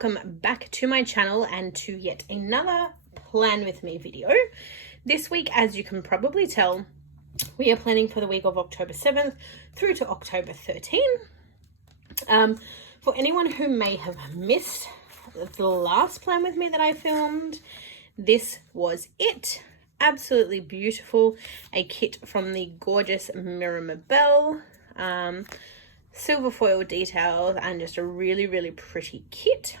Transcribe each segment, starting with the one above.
welcome back to my channel and to yet another plan with me video. This week, as you can probably tell, we are planning for the week of October 7th through to October 13th. For anyone who may have missed the last plan with me that I filmed, this was it. Absolutely beautiful. A kit from the gorgeous Mirabelle. Silver foil details and just a really pretty kit.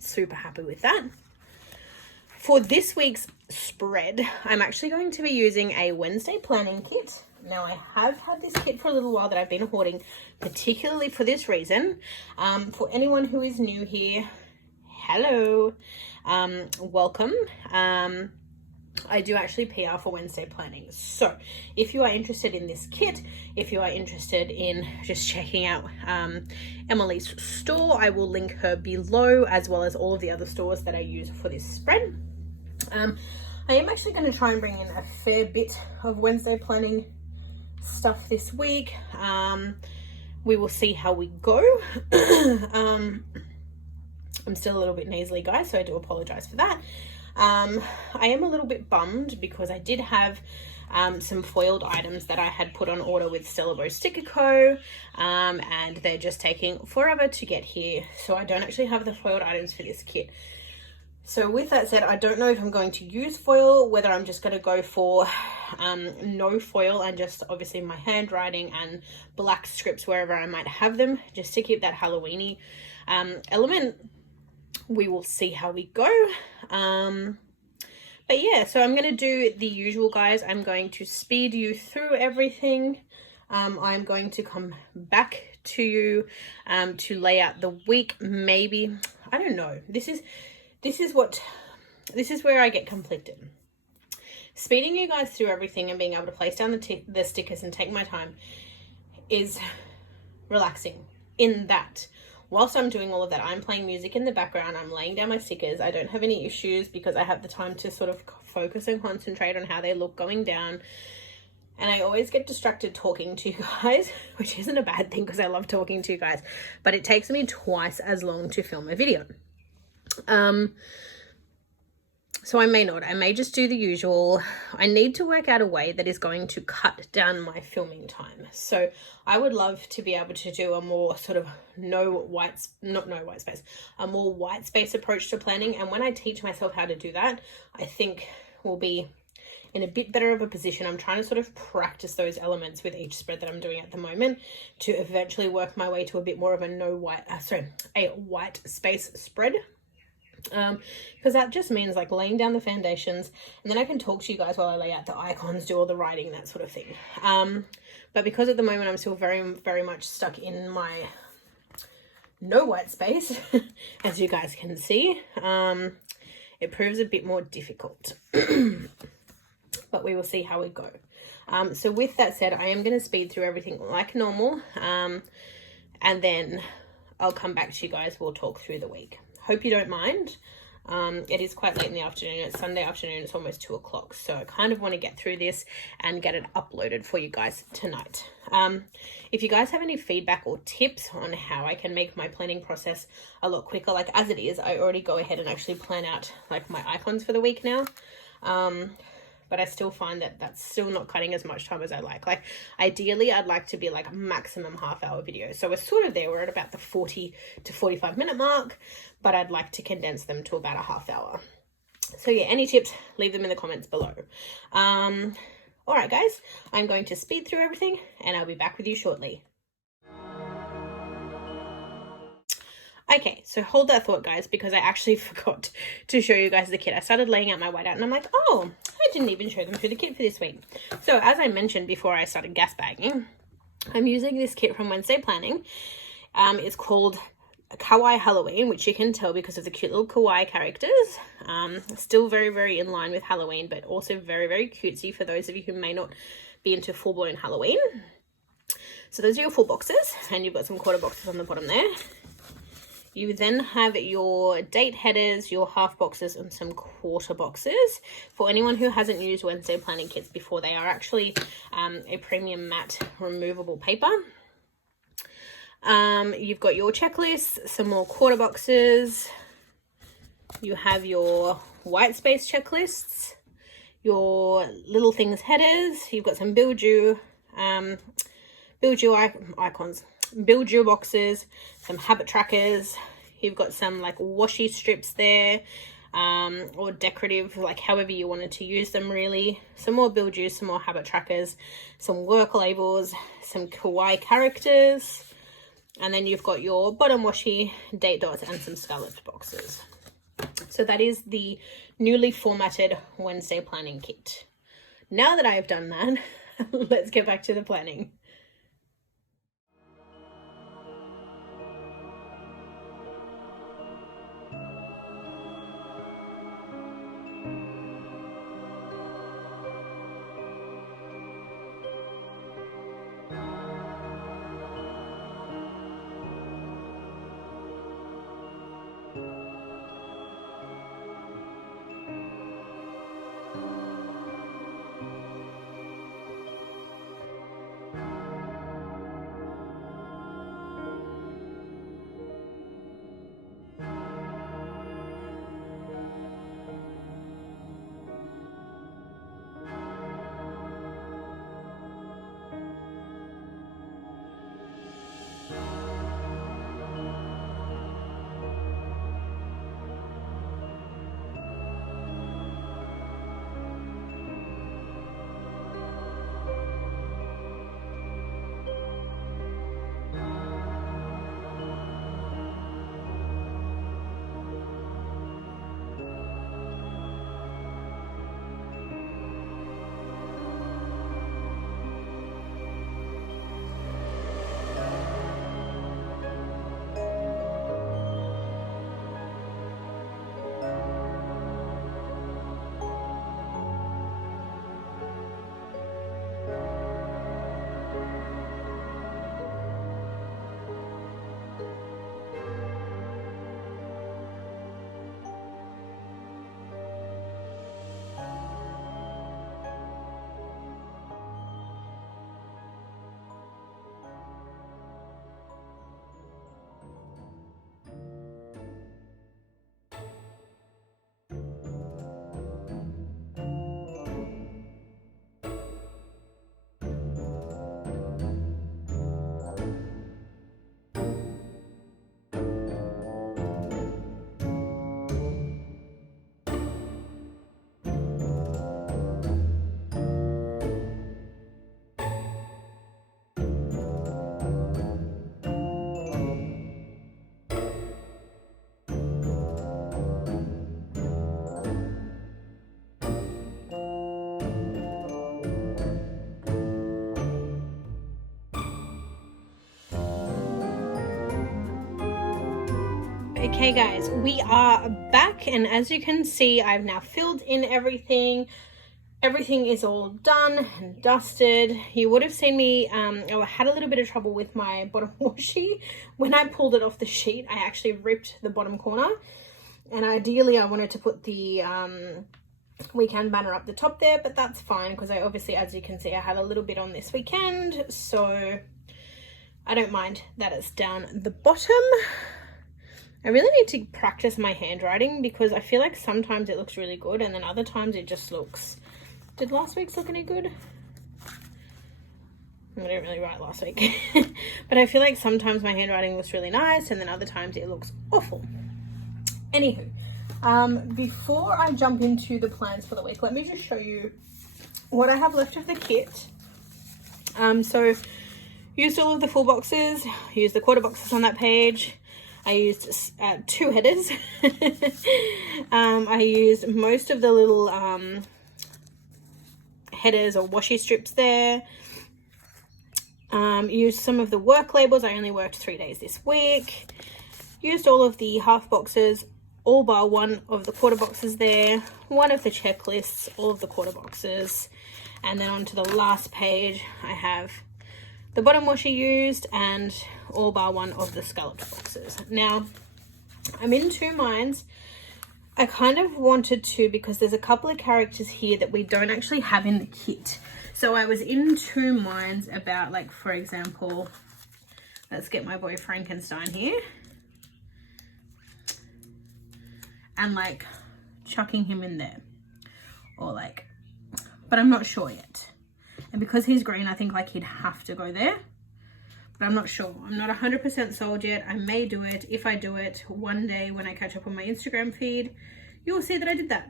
Super happy with that. For this week's spread, I'm actually going to be using a Wednesday planning kit. Now, I have had this kit for a little while that I've been hoarding, particularly for this reason. For anyone who is new here, hello, welcome. I do actually PR for Wednesday planning. So if you are interested in this kit, if you are interested in just checking out Emily's store, I will link her below, as well as all of the other stores that I use for this spread. I am actually going to try and bring in a fair bit of Wednesday planning stuff this week. We will see how we go. I'm still a little bit nasally, guys, so I do apologize for that. I am a little bit bummed because I did have some foiled items that I had put on order with Celebo Sticker Co. And they're just taking forever to get here. So I don't actually have the foiled items for this kit. So with that said, I don't know if I'm going to use foil, whether I'm just going to go for no foil and just obviously my handwriting and black scripts wherever I might have them, just to keep that Halloween-y element. We will see how we go. But yeah, so I'm going to do the usual, guys. I'm going to speed you through everything. I'm going to come back to you to lay out the week. Maybe, I don't know. This is where I get conflicted. Speeding you guys through everything and being able to place down the stickers and take my time is relaxing, in that whilst I'm doing all of that, I'm playing music in the background, I'm laying down my stickers. I don't have any issues because I have the time to sort of focus and concentrate on how they look going down. And I always get distracted talking to you guys, which isn't a bad thing because I love talking to you guys, but it takes me twice as long to film a video. So I may just do the usual. I need to work out a way that is going to cut down my filming time. So I would love to be able to do a more sort of a more white space approach to planning. And when I teach myself how to do that, I think we'll be in a bit better of a position. I'm trying to sort of practice those elements with each spread that I'm doing at the moment to eventually work my way to a bit more of a a white space spread. Because that just means like laying down the foundations, and then I can talk to you guys while I lay out the icons, do all the writing, that sort of thing. But because at the moment I'm still very much stuck in my no white space, as you guys can see, it proves a bit more difficult. But we will see how we go. So with that said, I am going to speed through everything like normal, and then I'll come back to you guys. We'll talk through the week. Hope you don't mind. It is quite late in the afternoon. It's Sunday afternoon. It's almost 2 o'clock. So I kind of want to get through this and get it uploaded for you guys tonight. If you guys have any feedback or tips on how I can make my planning process a lot quicker, like as it is, I already go ahead and actually plan out like my icons for the week now. But I still find that that's still not cutting as much time as I like. Like, ideally, I'd like to be like a maximum half-hour video. So we're sort of there. We're at about the 40 to 45-minute mark, but I'd like to condense them to about a half hour. So yeah, any tips, leave them in the comments below. All right, guys, I'm going to speed through everything, and I'll be back with you shortly. Okay, so hold that thought, guys, because I actually forgot to show you guys the kit. I started laying out my whiteout and I'm like, oh, I didn't even show them through the kit for this week. So as I mentioned before I started gas bagging, I'm using this kit from Wednesday Planning. It's called Kawaii Halloween, which you can tell because of the cute little kawaii characters. Still very in line with Halloween, but also very cutesy for those of you who may not be into full-blown Halloween. So those are your full boxes, and you've got some quarter boxes on the bottom there. You then have your date headers, your half boxes, and some quarter boxes. For anyone who hasn't used Wednesday planning kits before, they are actually a premium matte removable paper. You've got your checklists, some more quarter boxes. You have your white space checklists, your little things headers. You've got some build you icons, build you boxes, some habit trackers. You've got some like washi strips there, or decorative, like however you wanted to use them really. Some more build you, some more habit trackers, some work labels, some kawaii characters, and then you've got your bottom washi, date dots, and some scalloped boxes. So that is the newly formatted Wednesday planning kit. Now that I have done that, let's get back to the planning. Okay guys, we are back, and as you can see, I've now filled in everything. Everything is all done and dusted. You would have seen me, I had a little bit of trouble with my bottom washi. When I pulled it off the sheet, I actually ripped the bottom corner, and ideally I wanted to put the weekend banner up the top there, but that's fine because I obviously, as you can see, I had a little bit on this weekend, so I don't mind that it's down the bottom. I really need to practice my handwriting because I feel like sometimes it looks really good and then other times it just looks... Did last week's look any good? I didn't really write last week. But I feel like sometimes my handwriting looks really nice and then other times it looks awful. Anywho, before I jump into the plans for the week, let me just show you what I have left of the kit. So used all of the full boxes, used the quarter boxes on that page. I used 2 headers. I used most of the little headers or washi strips there. Used some of the work labels. I only worked 3 days this week. Used all of the half boxes, all bar one of the quarter boxes there, one of the checklists, all of the quarter boxes, and then onto the last page I have the bottom washi used and all bar one of the scalloped boxes. Now I'm in 2 minds. I kind of wanted to, because there's a couple of characters here that we don't actually have in the kit, so I was in 2 minds about, like, for example, Let's get my boy Frankenstein here. And like chucking him in there. Or like, but I'm not sure yet. And because he's green, I think like he'd have to go there. But I'm not sure. I'm not 100% sold yet. I may do it. If I do it one day when I catch up on my Instagram feed, you'll see that I did that.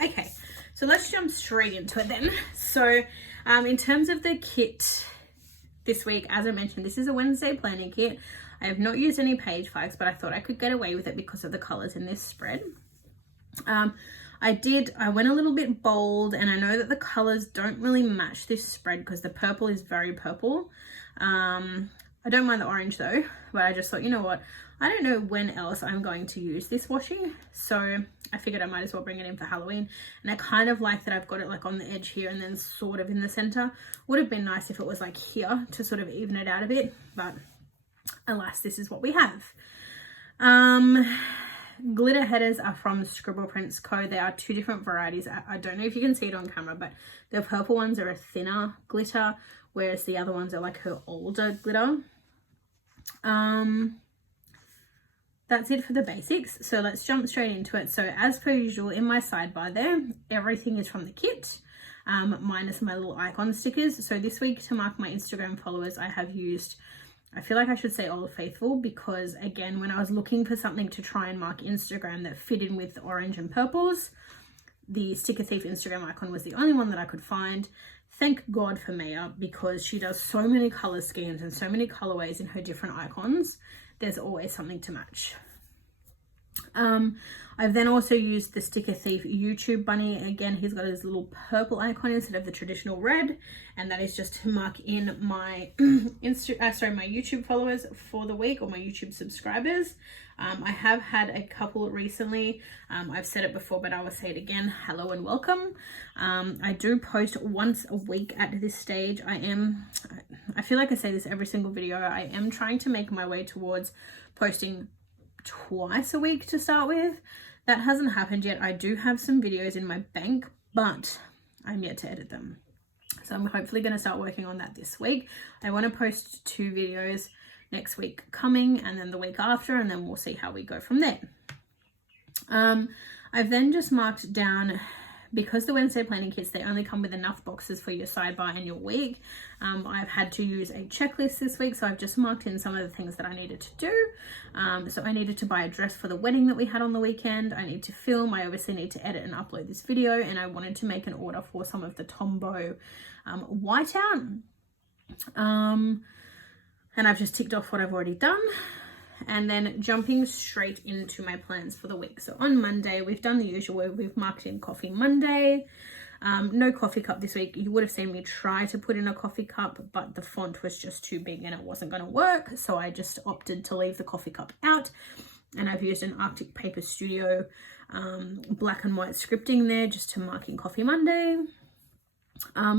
Okay, so let's jump straight into it then. So in terms of the kit this week, as I mentioned, this is a Wednesday planning kit. I have not used any page flags, but I thought I could get away with it because of the colors in this spread. I went a little bit bold, and I know that the colors don't really match this spread because the purple is very purple. I don't mind the orange though, but I just thought, you know what, I don't know when else I'm going to use this washi, so I figured I might as well bring it in for Halloween. And I kind of like that I've got it like on the edge here and then sort of in the center. Would have been nice if it was like here to sort of even it out a bit, but alas, this is what we have. Glitter headers are from Scribbleprintz.co. There are two different varieties. I don't know if you can see it on camera, but the purple ones are a thinner glitter, whereas the other ones are like her older glitter. That's it for the basics. So let's jump straight into it. So as per usual, in my sidebar there, everything is from the kit, minus my little icon stickers. So this week, to mark my Instagram followers, I have used, I feel like I should say Old Faithful, because again, when I was looking for something to try and mark Instagram that fit in with the orange and purples, the Sticker Thief Instagram icon was the only one that I could find. Thank God for Maya, because she does so many color schemes and so many colorways in her different icons. There's always something to match. I've then also used the Sticker Thief YouTube bunny. Again, he's got his little purple icon instead of the traditional red, and that is just to mark in my my YouTube followers for the week, or my YouTube subscribers. I have had a couple recently. I've said it before, but I will say it again. Hello and welcome. I do post once a week at this stage. I feel like I say this every single video. I am trying to make my way towards posting twice a week to start with. That hasn't happened yet. I do have some videos in my bank, but I'm yet to edit them. So I'm hopefully going to start working on that this week. I want to post 2 videos next week coming, and then the week after, and then we'll see how we go from there. I've then just marked down, because the Wednesday planning kits, they only come with enough boxes for your sidebar and your week. I've had to use a checklist this week, so I've just marked in some of the things that I needed to do. So I needed to buy a dress for the wedding that we had on the weekend. I need to film. I obviously need to edit and upload this video, and I wanted to make an order for some of the Tombow whiteout. And I've just ticked off what I've already done. And then jumping straight into my plans for the week. So on Monday, we've done the usual. We've marked in Coffee Monday. No coffee cup this week. You would have seen me try to put in a coffee cup, but the font was just too big and it wasn't going to work. So I just opted to leave the coffee cup out. And I've used an Arctic Paper Studio black and white scripting there just to mark in Coffee Monday.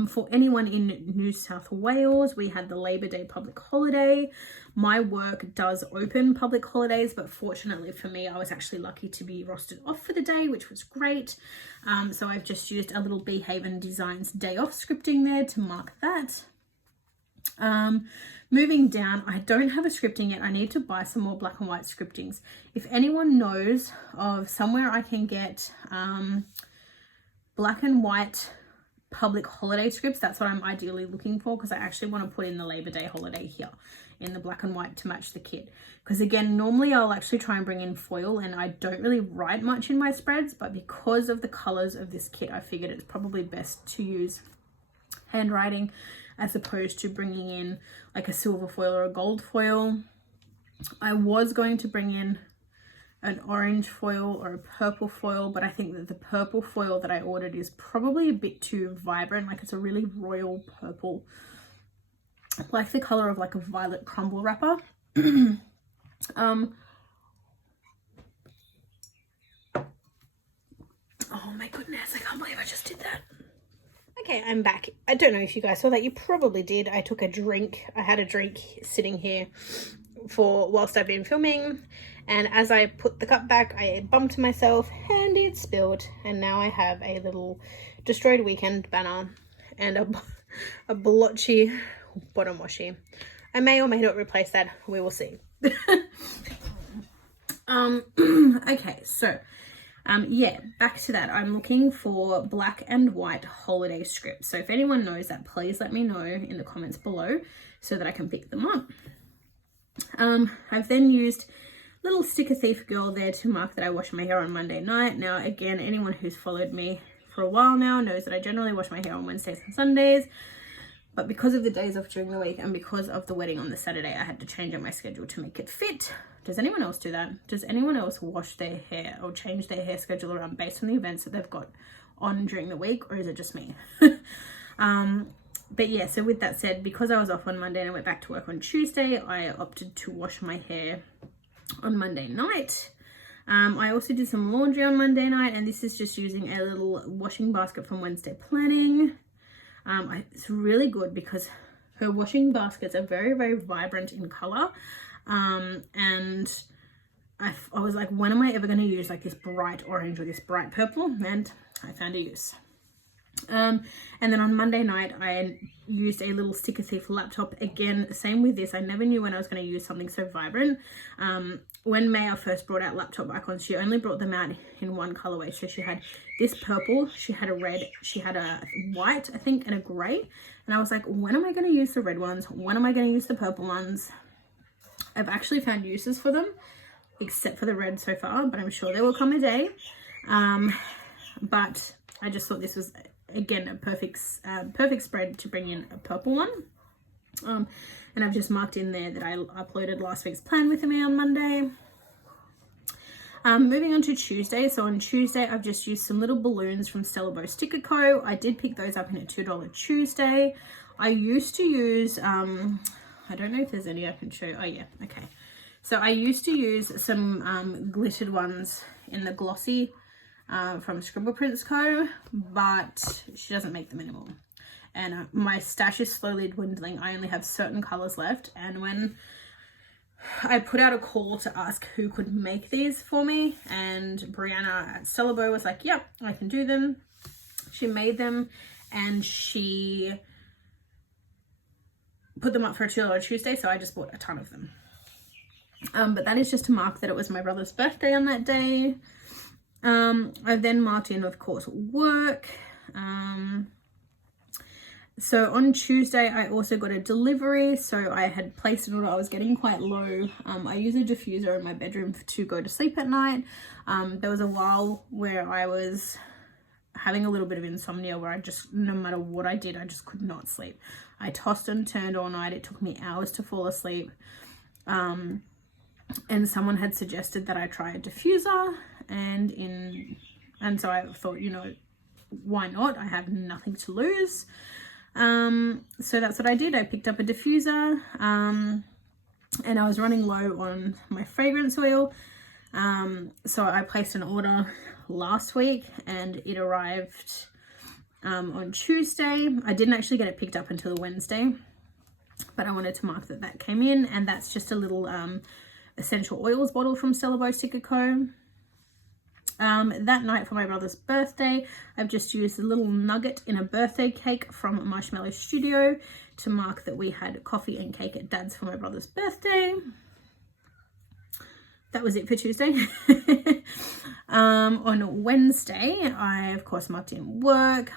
For anyone in New South Wales, we had the Labor Day public holiday. My work does open public holidays, but fortunately for me, I was actually lucky to be rostered off for the day, which was great. So I've just used a little Behaven Designs day off scripting there to mark that. Moving down, I don't have a scripting yet. I need to buy some more black and white scriptings. If anyone knows of somewhere I can get black and white public holiday scripts, that's what I'm ideally looking for, because I actually want to put in the Labor Day holiday here in the black and white to match the kit. Because again, normally I'll actually try and bring in foil, and I don't really write much in my spreads, but because of the colors of this kit, I figured it's probably best to use handwriting as opposed to bringing in like a silver foil or a gold foil. I was going to bring in an orange foil or a purple foil, but I think that the purple foil that I ordered is probably a bit too vibrant. Like, it's a really royal purple, like the color of like a violet crumble wrapper. Oh my goodness, I can't believe I just did that. Okay, I'm back. I don't know if you guys saw that. You probably did. I took a drink. I had a drink sitting here for whilst I've been filming, and as I put the cup back, I bumped myself and it spilled, and now I have a little Destroyed Weekend banner and a blotchy bottom washi. I may or may not replace that. We will see. Okay, so yeah, back to that. I'm looking for black and white holiday scripts. So if anyone knows that, please let me know in the comments below so that I can pick them up. I've then used little sticker thief girl there to mark that I wash my hair on Monday night. Now, again, anyone who's followed me for a while now knows that I generally wash my hair on Wednesdays and Sundays. But because of the days off during the week and because of the wedding on the Saturday, I had to change up my schedule to make it fit. Does anyone else do that? Does anyone else wash their hair or change their hair schedule around based on the events that they've got on during the week, or is it just me? But yeah, so with that said, because I was off on Monday and I went back to work on Tuesday, I opted to wash my hair on Monday night. I also did some laundry on Monday night, and this is just using a little washing basket from Wednesday Planning. It's really good because her washing baskets are very, very vibrant in color. And I was like, when am I ever going to use like this bright orange or this bright purple? And I found a use. And then on Monday night, I used a little Sticker Thief laptop. Again, same with this. I never knew when I was going to use something so vibrant. When Maya first brought out laptop icons, she only brought them out in one colorway. So she had this purple, she had a red, she had a white, I think, and a gray. And I was like, when am I going to use the red ones? When am I going to use the purple ones? I've actually found uses for them, except for the red so far, but I'm sure there will come a day. But I just thought this was, again, a perfect spread to bring in a purple one. And I've just marked in there that I uploaded last week's plan with me on Monday. Moving on to Tuesday. So on Tuesday, I've just used some little balloons from Stella Bow Sticker Co. I did pick those up in a $2 Tuesday. I used to use, I don't know if there's any I can show you. Oh yeah, okay. So I used to use some glittered ones in the glossy from Scribble Prints Co. But she doesn't make them anymore. And my stash is slowly dwindling. I only have certain colors left. And when I put out a call to ask who could make these for me, and Brianna at Stella Bow was like, yep, I can do them. She made them and she put them up for a $2 Tuesday, so I just bought a ton of them. But that is just to mark that it was my brother's birthday on that day. I've then marked in, of course, work. So on Tuesday, I also got a delivery. So I had placed an order. I was getting quite low. I use a diffuser in my bedroom to go to sleep at night. There was a while where I was having a little bit of insomnia where I just, no matter what I did, I just could not sleep. I tossed and turned all night. It took me hours to fall asleep. And someone had suggested that I try a diffuser, and so I thought, you know, why not? I have nothing to lose. So that's what I did. I picked up a diffuser, and I was running low on my fragrance oil. So I placed an order last week and it arrived on Tuesday. I didn't actually get it picked up until Wednesday, but I wanted to mark that that came in, and that's just a little essential oils bottle from Stella Bow Sticker Co. That night for my brother's birthday, I've just used a little nugget in a birthday cake from Marshmallow Studio to mark that we had coffee and cake at Dad's for my brother's birthday. That was it for Tuesday. On Wednesday, I of course marked in work.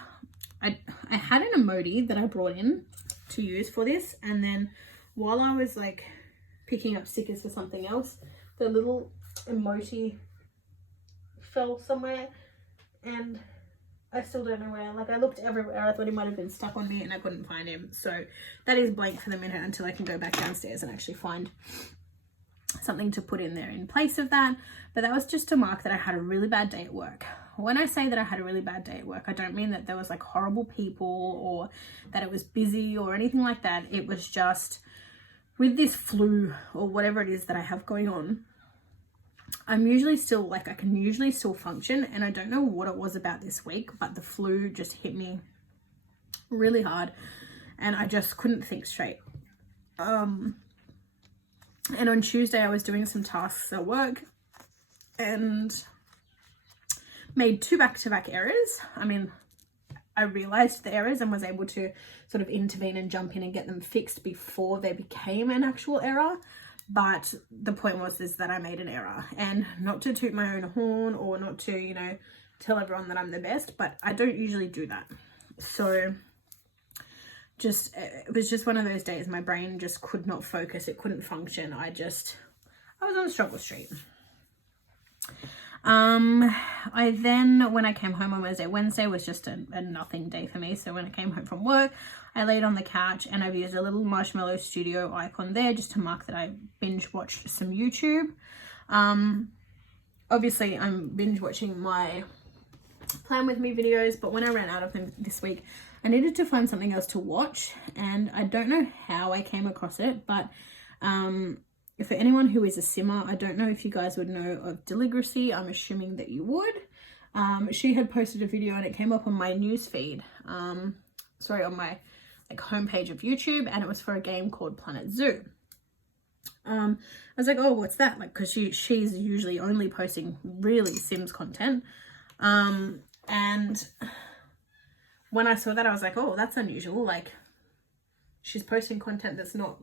I had an emoji that I brought in to use for this, and then while I was like picking up stickers for something else, the little emoji fell somewhere and I still don't know where. Like, I looked everywhere. I thought he might have been stuck on me and I couldn't find him. So that is blank for the minute until I can go back downstairs and actually find something to put in there in place of that. But that was just to mark that I had a really bad day at work. When I say that I had a really bad day at work, I don't mean that there was like horrible people or that it was busy or anything like that. It was just with this flu or whatever it is that I have going on, I'm usually still like, I can usually still function, and I don't know what it was about this week, but the flu just hit me really hard and I just couldn't think straight. And on Tuesday I was doing some tasks at work and made 2 back-to-back errors. I mean, I realized the errors and was able to sort of intervene and jump in and get them fixed before they became an actual error. But the point was is that I made an error, and not to toot my own horn or not to, you know, tell everyone that I'm the best, but I don't usually do that. So it was just one of those days. My brain just could not focus. It couldn't function. I was on a struggle street. I then, when I came home on Wednesday was just a nothing day for me. So when I came home from work, I laid on the couch and I've used a little Marshmallow Studio icon there just to mark that I binge watched some YouTube. Obviously I'm binge watching my Plan With Me videos, but when I ran out of them this week, I needed to find something else to watch, and I don't know how I came across it, but for anyone who is a simmer, I don't know if you guys would know of Deligracy. I'm assuming that you would. She had posted a video and it came up on my news feed, on my homepage of YouTube, and it was for a game called Planet Zoo. I was like, oh, what's that? Like, because she's usually only posting really Sims content. And when I saw that, I was like, oh, that's unusual. Like, she's posting content that's not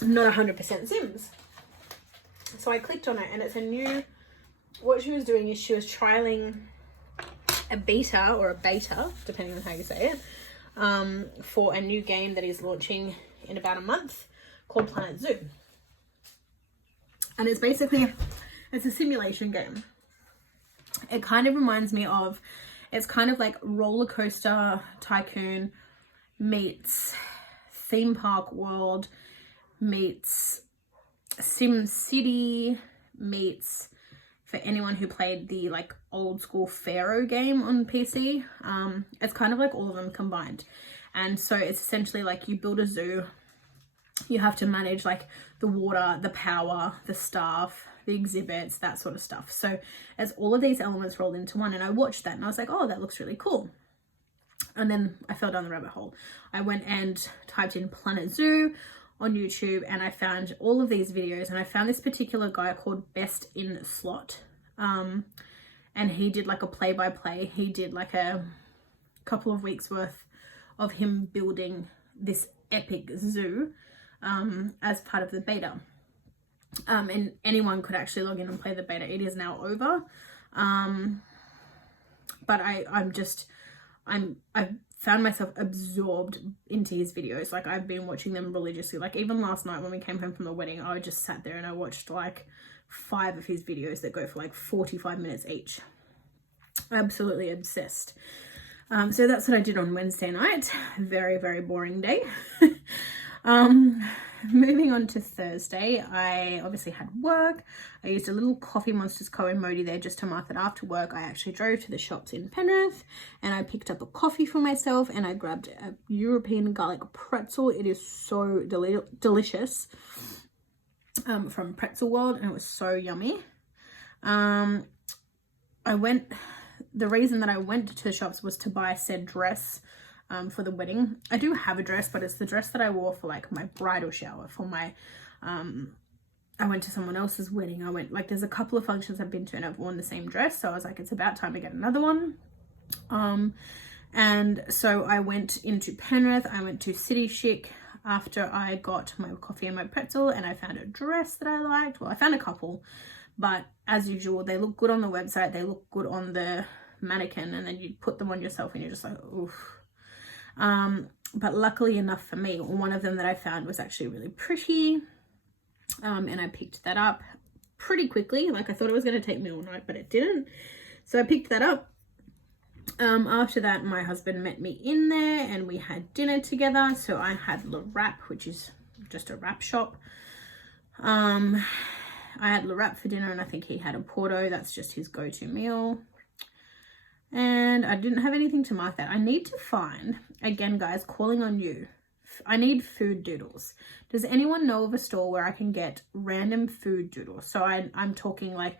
100% Sims. So I clicked on it, and it's what she was doing is she was trialing a beta, depending on how you say it, for a new game that is launching in about a month called Planet Zoo. And it's basically, it's a simulation game. It kind of reminds me of, it's kind of like Roller Coaster Tycoon meets Theme Park World meets Sim City meets, for anyone who played the like old school Pharaoh game on PC, it's kind of like all of them combined. And so it's essentially like you build a zoo, you have to manage like the water, the power, the staff, the exhibits, that sort of stuff. So it's all of these elements rolled into one, and I watched that and I was like, oh, that looks really cool. And then I fell down the rabbit hole. I went and typed in Planet Zoo on YouTube, and I found all of these videos, and I found this particular guy called Best in Slot, and he did like a play-by-play. He did like a couple of weeks worth of him building this epic zoo as part of the beta, and anyone could actually log in and play the beta. It is now over, but I've found myself absorbed into his videos. Like, I've been watching them religiously. Like, even last night when we came home from the wedding, I just sat there and I watched like 5 of his videos that go for like 45 minutes each. Absolutely obsessed. So that's what I did on Wednesday night. Very, very boring day. Moving on to Thursday, I obviously had work. I used a little Coffeemonsterzco emoji there just to mark that after work I actually drove to the shops in Penrith, and I picked up a coffee for myself, and I grabbed a European garlic pretzel. It is so delicious, from Pretzel World, and it was so yummy. The reason that I went to the shops was to buy said dress for the wedding. I do have a dress, but it's the dress that I wore for like my bridal shower, for my I went to someone else's wedding. There's a couple of functions I've been to and I've worn the same dress, so I was like, it's about time to get another one. And so I went into Penrith. I went to City Chic after I got my coffee and my pretzel, and I found a dress that I liked. Well, I found a couple, but as usual, they look good on the website, they look good on the mannequin, and then you put them on yourself and you're just like, oof. But luckily enough for me, one of them that I found was actually really pretty, and I picked that up pretty quickly. Like, I thought it was going to take me all night, but it didn't. So I picked that up. After that, my husband met me in there and we had dinner together. So I had Le Wrap, which is just a wrap shop. I had Le Wrap for dinner, and I think he had a Porto. That's just his go-to meal. And I didn't have anything to mark that. I need to find, again guys, calling on you, I need food doodles. Does anyone know of a store where I can get random food doodles? So I'm talking like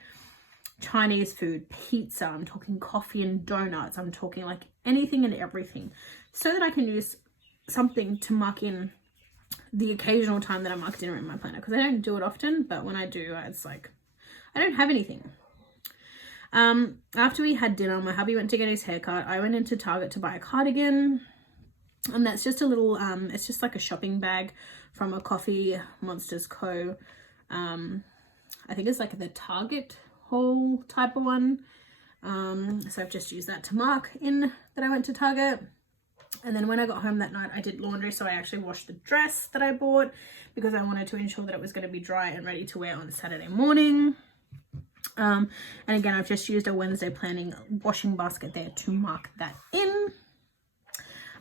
Chinese food, pizza, I'm talking coffee and donuts, I'm talking like anything and everything, so that I can use something to mark in the occasional time that I mark dinner in my planner, because I don't do it often, but when I do, it's like I don't have anything. After we had dinner, my hubby went to get his haircut. I went into Target to buy a cardigan, and that's just a little it's just like a shopping bag from a Coffeemonsterzco. I think it's like the Target haul type of one. So I've just used that to mark in that I went to Target. And then when I got home that night, I did laundry, so I actually washed the dress that I bought because I wanted to ensure that it was going to be dry and ready to wear on Saturday morning. And again, I've just used a Wednesday planning washing basket there to mark that in.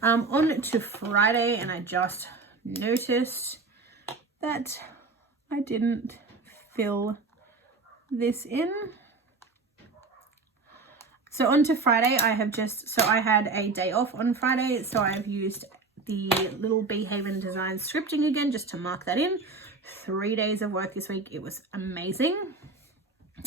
On to Friday, and I just noticed that I didn't fill this in. So on to Friday, I had a day off on Friday, so I've used the little Behaven Design scripting again just to mark that in. 3 days of work this week. It was amazing.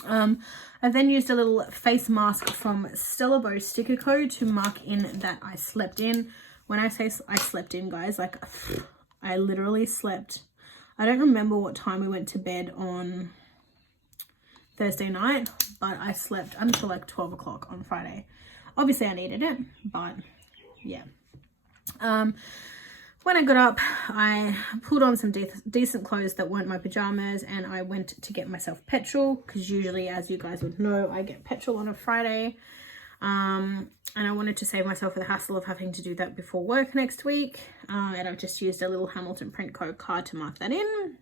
I've then used a little face mask from Stella Bow Sticker Co to mark in that I slept in. When I say I slept in, guys, like I literally slept. I don't remember what time we went to bed on Thursday night, but I slept until like 12 o'clock on Friday. Obviously I needed it, but yeah. When I got up, I pulled on some decent clothes that weren't my pajamas, and I went to get myself petrol, because usually, as you guys would know, I get petrol on a Friday. And I wanted to save myself the hassle of having to do that before work next week. And I've just used a little Hamilton Print Co card to mark that in.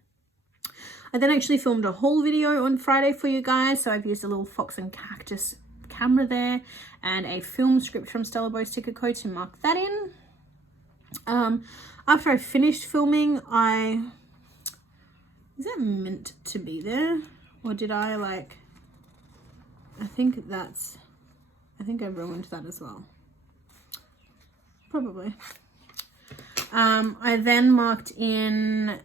I then actually filmed a haul video on Friday for you guys. So I've used a little Fox and Cactus camera there and a film script from Stella Bow Sticker Co to mark that in. After I finished filming, is that meant to be there? Or did I I think I ruined that as well. Probably. I then marked in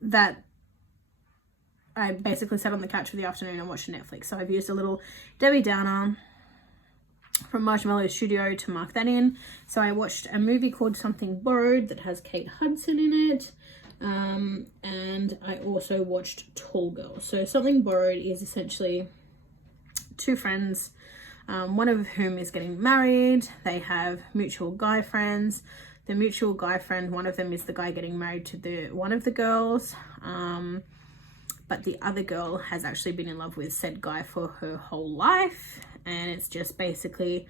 that I basically sat on the couch for the afternoon and watched Netflix. So I've used a little Debbie Downer from Marshmallow Studio to mark that in. So I watched a movie called Something Borrowed that has Kate Hudson in it. And I also watched Tall Girl. So Something Borrowed is essentially two friends, one of whom is getting married. They have mutual guy friends. The mutual guy friend, one of them is the guy getting married to one of the girls. But the other girl has actually been in love with said guy for her whole life. And it's just basically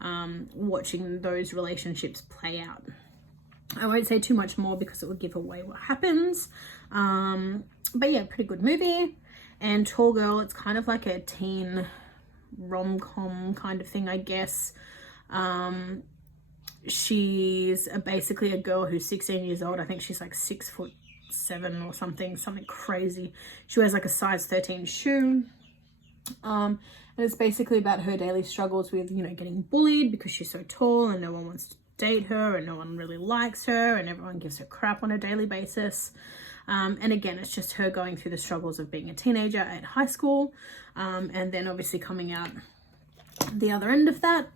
watching those relationships play out. I won't say too much more because it would give away what happens. But yeah, pretty good movie. And Tall Girl, it's kind of like a teen rom-com kind of thing, I guess. She's basically a girl who's 16 years old. I think she's like 6'7" or something crazy. She wears like a size 13 shoe. And it's basically about her daily struggles with, getting bullied because she's so tall and no one wants to date her and no one really likes her and everyone gives her crap on a daily basis. And again, it's just her going through the struggles of being a teenager at high school, and then obviously coming out the other end of that.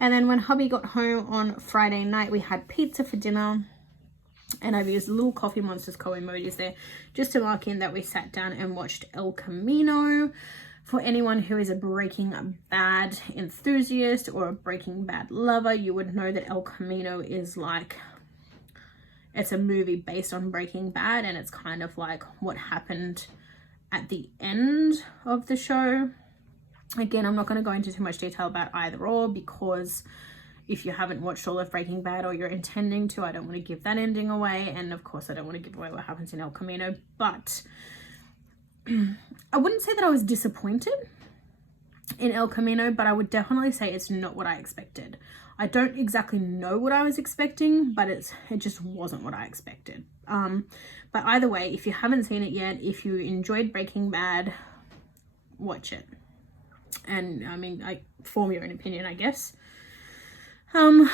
And then when hubby got home on Friday night, we had pizza for dinner. And I've used little Coffeemonsterzco emojis there just to mark in that we sat down and watched El Camino. For anyone who is a Breaking Bad enthusiast or a Breaking Bad lover, you would know that El Camino is it's a movie based on Breaking Bad, and it's kind of like what happened at the end of the show. Again, I'm not going to go into too much detail about either or, because if you haven't watched all of Breaking Bad or you're intending to, I don't want to give that ending away. And of course, I don't want to give away what happens in El Camino. But I wouldn't say that I was disappointed in El Camino, but I would definitely say it's not what I expected. I don't exactly know what I was expecting, but it just wasn't what I expected. But either way, if you haven't seen it yet, if you enjoyed Breaking Bad, watch it. And I mean, form your own opinion, I guess. On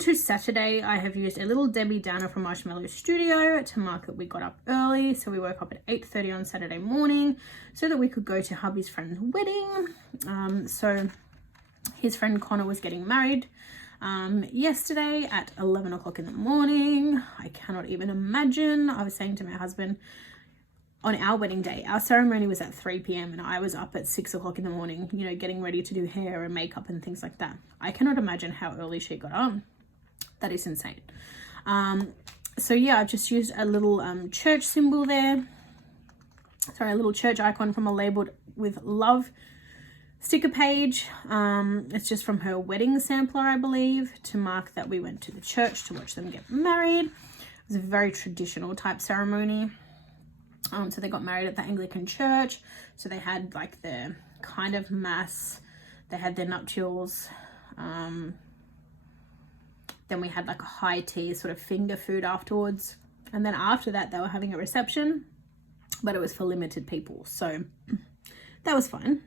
to Saturday, I have used a little Debbie Downer from Marshmallow Studio to mark that we got up early. So we woke up at 8:30 on Saturday morning so that we could go to hubby's friend's wedding. So his friend Connor was getting married yesterday at 11 o'clock in the morning. I cannot even imagine. I was saying to my husband, on our wedding day, our ceremony was at 3 p.m. and I was up at 6 o'clock in the morning, you know, getting ready to do hair and makeup and things like that. I cannot imagine how early she got up. That is insane. So yeah, I've just used a little church symbol there. Sorry, a little church icon from a Labeled with Love sticker page. It's just from her wedding sampler, I believe, to mark that we went to the church to watch them get married. It was a very traditional type ceremony. So they got married at the Anglican church. So they had like the kind of mass. They had their nuptials. Then we had like a high tea sort of finger food afterwards. And then after that, they were having a reception, but it was for limited people. So that was fun.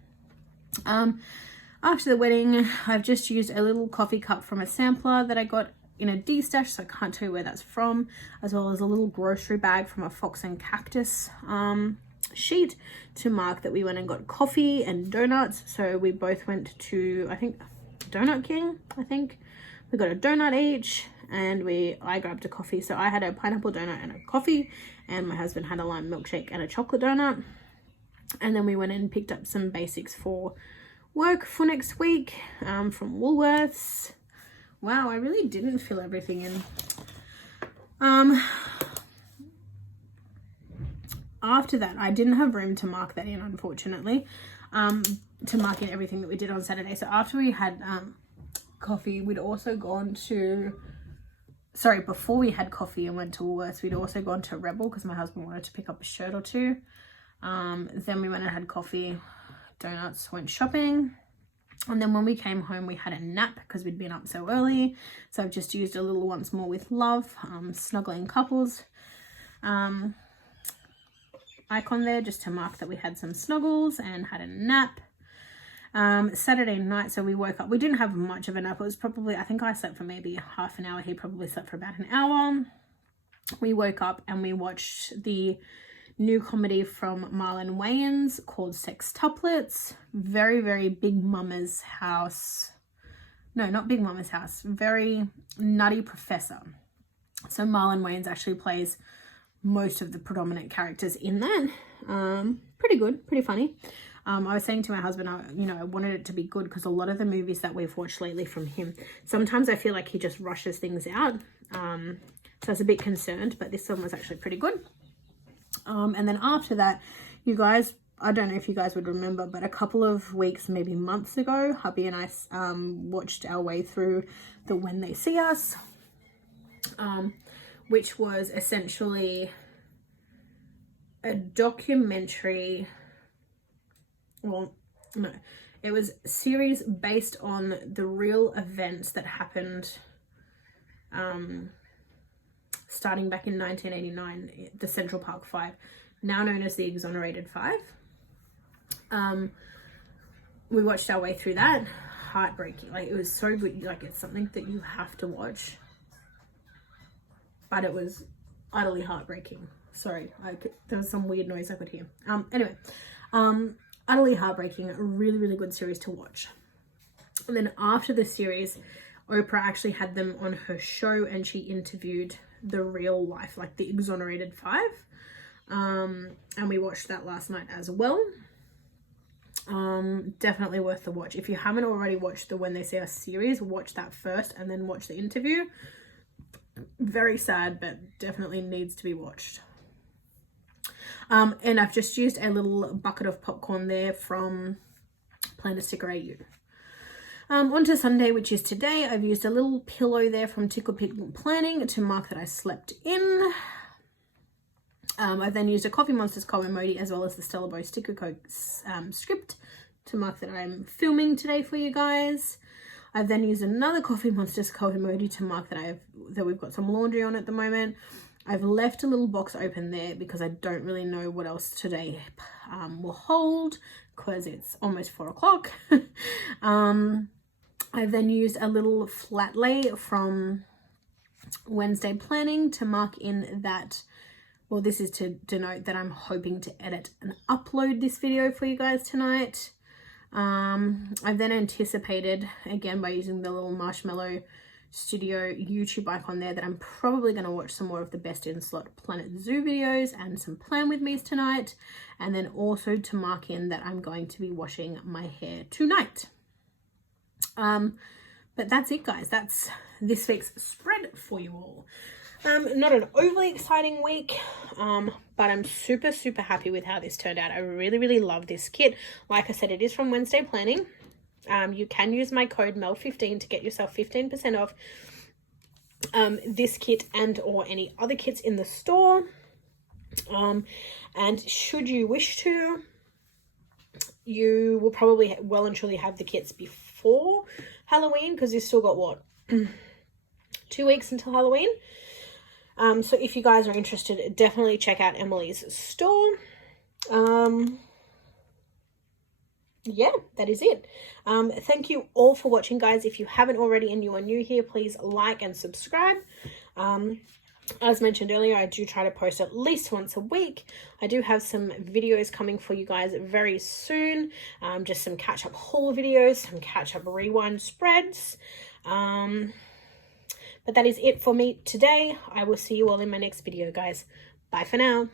After the wedding, I've just used a little coffee cup from a sampler that I got in a D-stash, so I can't tell you where that's from, as well as a little grocery bag from a Fox and Cactus sheet to mark that we went and got coffee and donuts. So we both went to, I think, Donut King, I think. We got a donut each, and I grabbed a coffee. So I had a pineapple donut and a coffee, and my husband had a lime milkshake and a chocolate donut. And then we went and picked up some basics for work for next week from Woolworths. Wow, I really didn't fill everything in. After that, I didn't have room to mark that in, unfortunately, to mark in everything that we did on Saturday. So after we had coffee, we'd also gone to, before we had coffee and went to Woolworths, we'd also gone to Rebel because my husband wanted to pick up a shirt or two. Then we went and had coffee, donuts, went shopping. And then when we came home, we had a nap because we'd been up so early. So I've just used a little Once More with Love, snuggling couples icon there just to mark that we had some snuggles and had a nap. Saturday night, so we woke up. We didn't have much of a nap. It was probably, I think I slept for maybe half an hour. He probably slept for about an hour. We woke up and we watched the new comedy from Marlon Wayans called Sextuplets. Very, very Big Mama's House. No, not Big Mama's House. Very Nutty Professor. So Marlon Wayans actually plays most of the predominant characters in that. Pretty good, pretty funny. I was saying to my husband, I wanted it to be good because a lot of the movies that we've watched lately from him, sometimes I feel like he just rushes things out. So I was a bit concerned, but this one was actually pretty good. And then after that, you guys, I don't know if you guys would remember, but a couple of weeks, maybe months ago, hubby and I watched our way through the When They See Us, which was essentially a documentary. Well, no, it was a series based on the real events that happened starting back in 1989, the Central Park Five, now known as the Exonerated Five. We watched our way through that. Heartbreaking. Like, it was so good. Like, it's something that you have to watch. But it was utterly heartbreaking. Sorry, there was some weird noise I could hear. Anyway, utterly heartbreaking. A really, really good series to watch. And then after the series, Oprah actually had them on her show and she interviewed the real life, like the Exonerated Five. And we watched that last night as well. Definitely worth the watch. If you haven't already watched the When They See Us series, watch that first and then watch the interview. Very sad, but definitely needs to be watched. And I've just used a little bucket of popcorn there from Plan to Sticker AU. On to Sunday, which is today. I've used a little pillow there from Tickle Picnic Planning to mark that I slept in. I've then used a Coffeemonsterzco emoji as well as the Stella Bow sticker code script to mark that I'm filming today for you guys. I've then used another Coffeemonsterzco emoji to mark that we've got some laundry on at the moment. I've left a little box open there because I don't really know what else today will hold because it's almost 4 o'clock. I've then used a little flat lay from Wednesday Planning to mark in that, well, this is to denote that I'm hoping to edit and upload this video for you guys tonight. I've then anticipated, again, by using the little Marshmallow Studio YouTube icon there that I'm probably going to watch some more of the Best in Slot Planet Zoo videos and some Plan With Me's tonight. And then also to mark in that I'm going to be washing my hair tonight. But that's it, guys. That's this week's spread for you all. Not an overly exciting week, but I'm super, super happy with how this turned out. I really, really love this kit. Like I said, it is from Wednesday Planning. You can use my code MEL15 to get yourself 15% off this kit and or any other kits in the store. And should you wish to, you will probably well and truly have the kits before Halloween, because you've still got what, 2 weeks until Halloween. So if you guys are interested, definitely check out Emily's store. Yeah, that is it. Thank you all for watching, guys. If you haven't already and you are new here, please like and subscribe. As mentioned earlier, I do try to post at least once a week. I do have some videos coming for you guys very soon. Just some catch-up haul videos, some catch-up rewind spreads. But that is it for me today. I will see you all in my next video, guys. Bye for now.